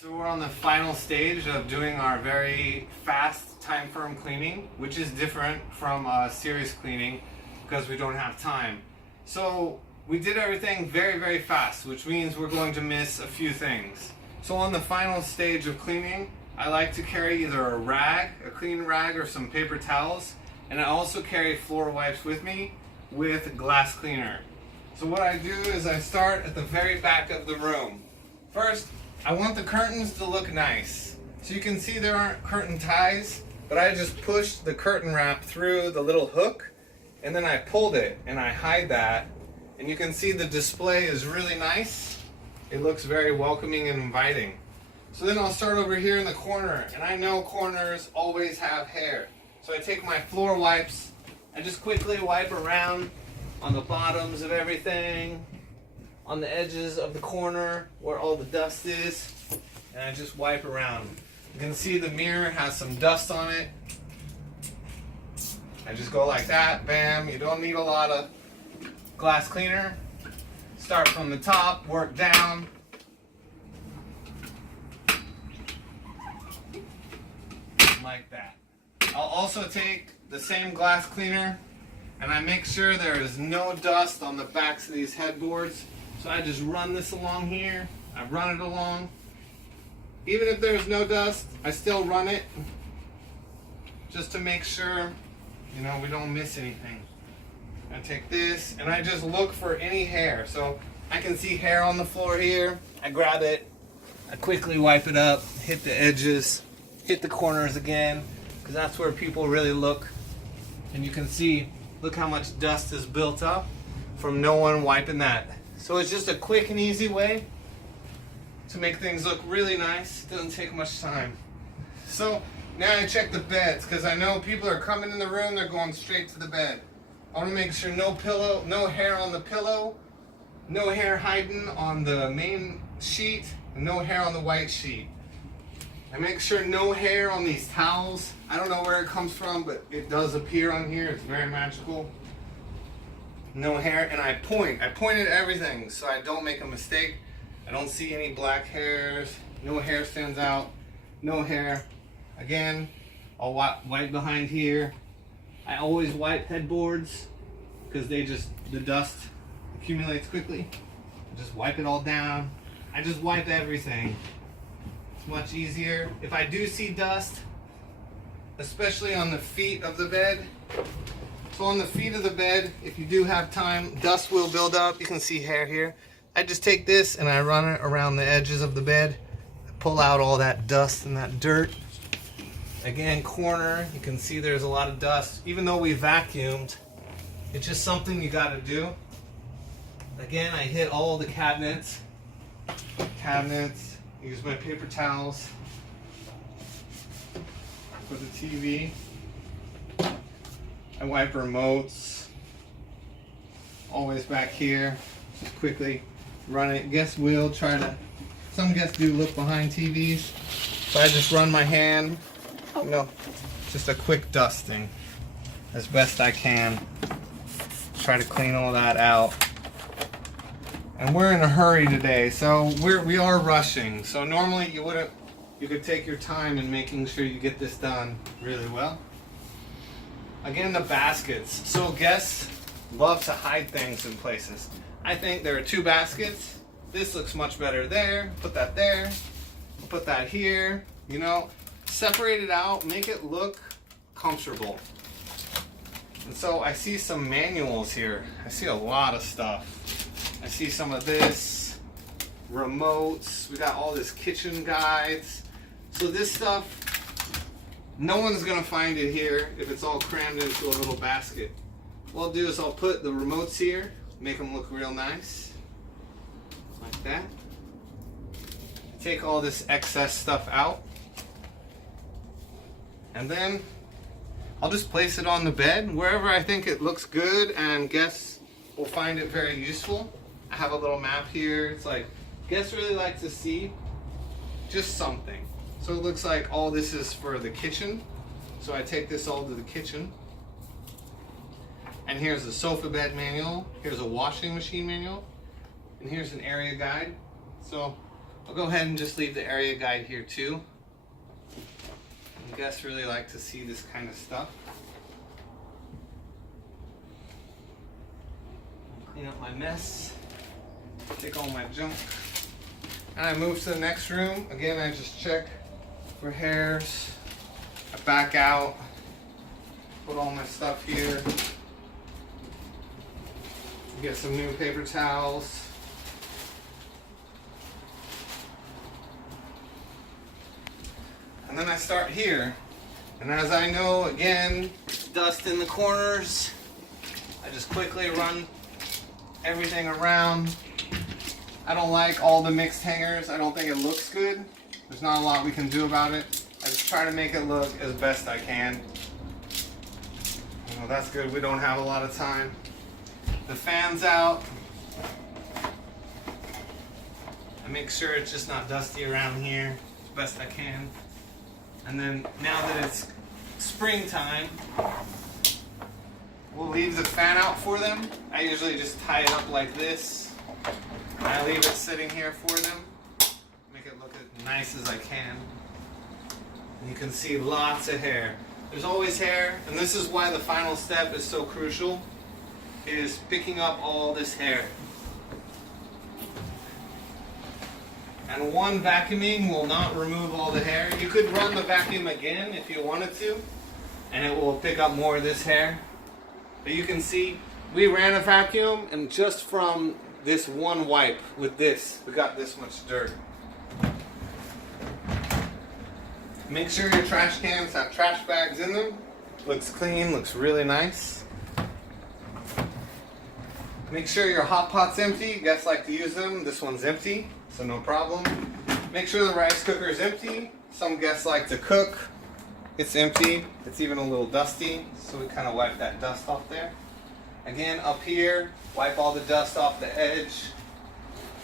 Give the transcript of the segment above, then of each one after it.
So we're on the final stage of doing our very fast time firm cleaning, which is different from serious cleaning because we don't have time. So we did everything very, very fast, which means we're going to miss a few things. So on the final stage of cleaning, I like to carry either a rag, a clean rag, or some paper towels, and I also carry floor wipes with me with glass cleaner. So what I do is I start at the very back of the room. First, I want the curtains to look nice. So you can see there aren't curtain ties, but I just pushed the curtain wrap through the little hook, and then I pulled it and I hide that. And you can see the display is really nice. It looks very welcoming and inviting. So then I'll start over here in the corner, and I know corners always have hair. So I take my floor wipes, I just quickly wipe around on the bottoms of everything, on the edges of the corner where all the dust is, and I just wipe around. You can see the mirror has some dust on it. I just go like that, bam. You don't need a lot of glass cleaner. Start from the top, work down. Like that. I'll also take the same glass cleaner and I make sure there is no dust on the backs of these headboards. So I just run this along here. I run it along. Even if there's no dust, I still run it just to make sure, we don't miss anything. I take this and I just look for any hair. So I can see hair on the floor here. I grab it. I quickly wipe it up, hit the edges, hit the corners again, because that's where people really look. And you can see, look how much dust is built up from no one wiping that. So it's just a quick and easy way to make things look really nice. It doesn't take much time. So now I check the beds, because I know people are coming in the room, they're going straight to the bed. I want to make sure no pillow, no hair on the pillow, no hair hiding on the main sheet, and no hair on the white sheet. I make sure no hair on these towels. I don't know where it comes from, but it does appear on here. It's very magical. No hair, and I point at everything so I don't make a mistake. I don't see any black hairs. No hair stands out. No hair. Again, I'll wipe behind here. I always wipe headboards because the dust accumulates quickly. Just wipe it all down. I just wipe everything. It's much easier. If I do see dust, especially on the feet of the bed, so on the feet of the bed, if you do have time, dust will build up. You can see hair here. I just take this and I run it around the edges of the bed. I pull out all that dust and that dirt. Again, corner, you can see there's a lot of dust. Even though we vacuumed, it's just something you gotta do. Again, I hit all the cabinets, use my paper towels for the TV. I wipe remotes, always back here, just quickly run it. Some guests do look behind TVs, so I just run my hand, just a quick dusting as best I can. Try to clean all that out. And we're in a hurry today, so we are rushing. So normally you could take your time in making sure you get this done really well. Again, the baskets. So guests love to hide things in places. I think there are two baskets. This looks much better there. Put that there. Put that here. Separate it out. Make it look comfortable. And so I see some manuals here. I see a lot of stuff. I see some of this. Remotes. We got all this kitchen guides. So this stuff, no one's gonna find it here if it's all crammed into a little basket. What I'll do is I'll put the remotes here, make them look real nice, like that. Take all this excess stuff out, and then I'll just place it on the bed wherever I think it looks good and guests will find it very useful. I have a little map here. It's like guests really like to see just something. So it looks like all this is for the kitchen. So I take this all to the kitchen. And here's a sofa bed manual. Here's a washing machine manual. And here's an area guide. So I'll go ahead and just leave the area guide here too. Guests really like to see this kind of stuff. Clean up my mess, take all my junk, and I move to the next room. Again, I just check for hairs. I back out, put all my stuff here, get some new paper towels. And then I start here, and as I know, again, dust in the corners, I just quickly run everything around. I don't like all the mixed hangers. I don't think it looks good. There's not a lot we can do about it. I just try to make it look as best I can. Oh, that's good. We don't have a lot of time. The fan's out. I make sure it's just not dusty around here as best I can. And then now that it's springtime, we'll leave the fan out for them. I usually just tie it up like this. I leave it sitting here for them. Make it look as nice as I can. And you can see lots of hair. There's always hair, and this is why the final step is so crucial, is picking up all this hair. And one vacuuming will not remove all the hair. You could run the vacuum again if you wanted to, and it will pick up more of this hair. But you can see, we ran a vacuum, and just from this one wipe with this, we got this much dirt. Make sure your trash cans have trash bags in them. Looks clean, looks really nice. Make sure your hot pot's empty. Guests like to use them. This one's empty, so no problem. Make sure the rice cooker is empty. Some guests like to cook. It's empty. It's even a little dusty, so we kind of wipe that dust off there. Again, up here, wipe all the dust off the edge,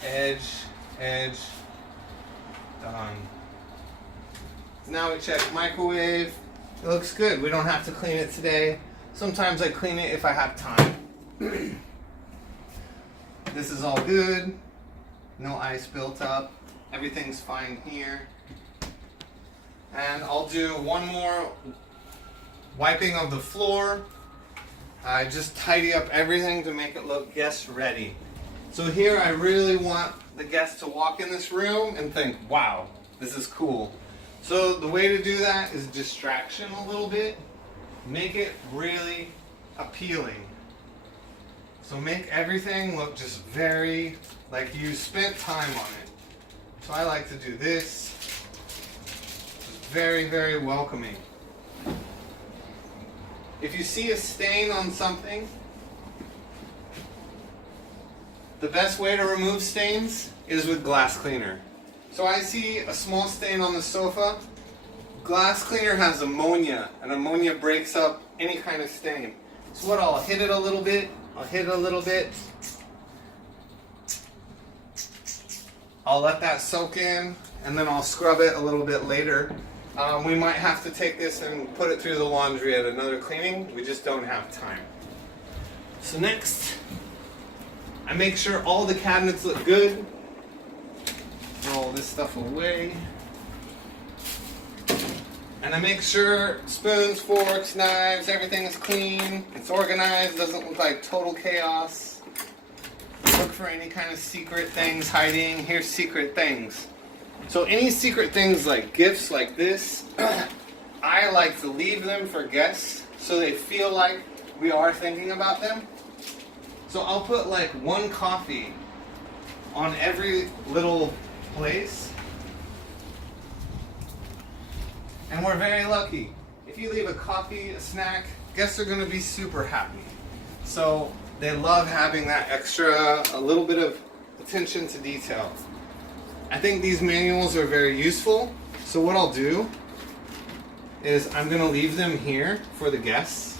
edge, done. Now we check microwave. It looks good. We don't have to clean it today. Sometimes I clean it if I have time. This is all good. No ice built up. Everything's fine here. And I'll do one more wiping of the floor. I just tidy up everything to make it look guest ready. So here I really want the guests to walk in this room and think, wow, this is cool. So the way to do that is distraction a little bit. Make it really appealing. So make everything look just very, like you spent time on it. So I like to do this. It's very, very welcoming. If you see a stain on something, the best way to remove stains is with glass cleaner. So I see a small stain on the sofa. Glass cleaner has ammonia, and ammonia breaks up any kind of stain. So what, I'll hit it a little bit, I'll let that soak in, and then I'll scrub it a little bit later. We might have to take this and put it through the laundry at another cleaning. We just don't have time. So next, I make sure all the cabinets look good. Throw all this stuff away. And I make sure spoons, forks, knives, everything is clean. It's organized, doesn't look like total chaos. Look for any kind of secret things hiding. Here's secret things. So any secret things like gifts like this, I like to leave them for guests so they feel like we are thinking about them. So I'll put like one coffee on every little place. And we're very lucky. If you leave a coffee, a snack, guests are going to be super happy. So they love having that extra, a little bit of attention to detail. I think these manuals are very useful. So what I'll do is I'm going to leave them here for the guests.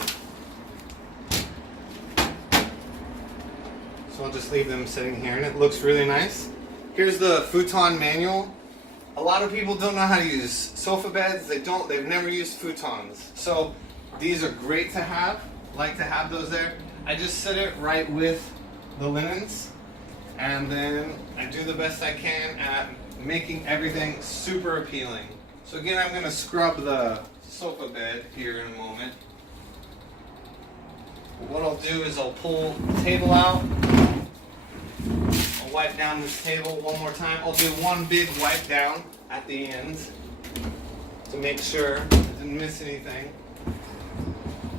So I'll just leave them sitting here, and it looks really nice. Here's the futon manual. A lot of people don't know how to use sofa beds. They've never used futons. So these are great to have. Like to have those there. I just set it right with the linens, and then I do the best I can at making everything super appealing. So again, I'm going to scrub the sofa bed here in a moment. What I'll do is I'll pull the table out. I'll wipe down this table one more time. I'll do one big wipe down at the end to make sure I didn't miss anything.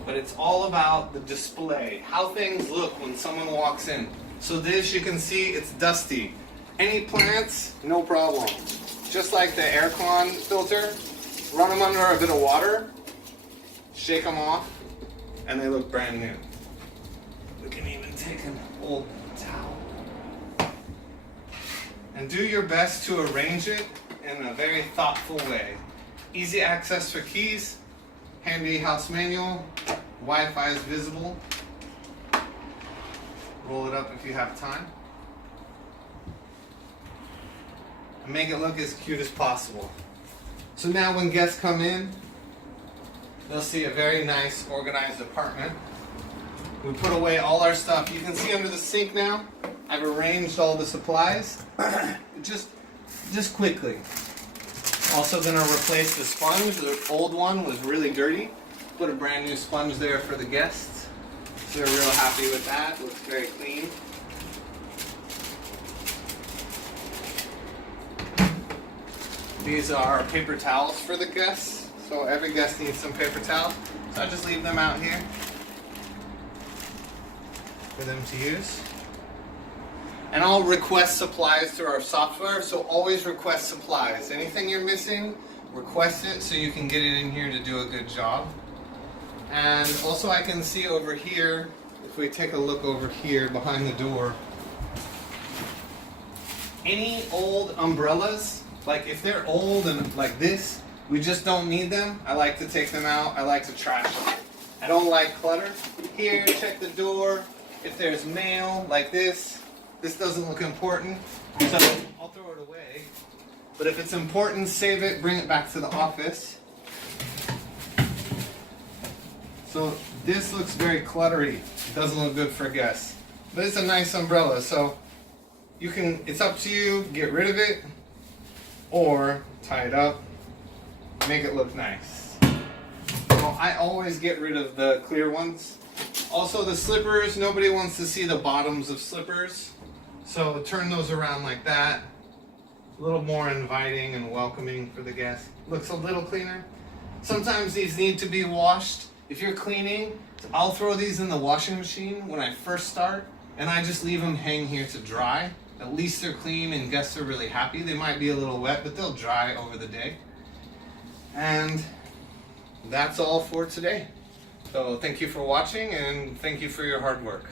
But it's all about the display, how things look when someone walks in. So this, you can see it's dusty. Any plants, no problem. Just like the aircon filter, run them under a bit of water, shake them off, and they look brand new. We can even take an old towel and do your best to arrange it in a very thoughtful way. Easy access for keys, handy house manual, Wi-Fi is visible. Roll it up if you have time. And make it look as cute as possible. So now when guests come in, they'll see a very nice, organized apartment. We put away all our stuff. You can see under the sink now, I've arranged all the supplies. just quickly. Also gonna replace the sponge. The old one was really dirty. Put a brand new sponge there for the guests. So they're real happy with that. Looks very clean. These are paper towels for the guests. So every guest needs some paper towels. So I just leave them out here for them to use. And I'll request supplies through our software, so always request supplies. Anything you're missing, request it so you can get it in here to do a good job. And also I can see over here, if we take a look over here behind the door, any old umbrellas, like if they're old and like this, we just don't need them. I like to take them out. I like to trash them. I don't like clutter. Here, check the door. If there's mail like this doesn't look important, so I'll throw it away. But if it's important, save it, bring it back to the office. So this looks very cluttery. It doesn't look good for guests. But it's a nice umbrella, so you can, it's up to you, get rid of it or tie it up, make it look nice. So I always get rid of the clear ones. Also the slippers, nobody wants to see the bottoms of slippers. So turn those around like that. A little more inviting and welcoming for the guests. Looks a little cleaner. Sometimes these need to be washed. If you're cleaning, I'll throw these in the washing machine when I first start, and I just leave them hang here to dry. At least they're clean and guests are really happy. They might be a little wet, but they'll dry over the day. And that's all for today. So thank you for watching and thank you for your hard work.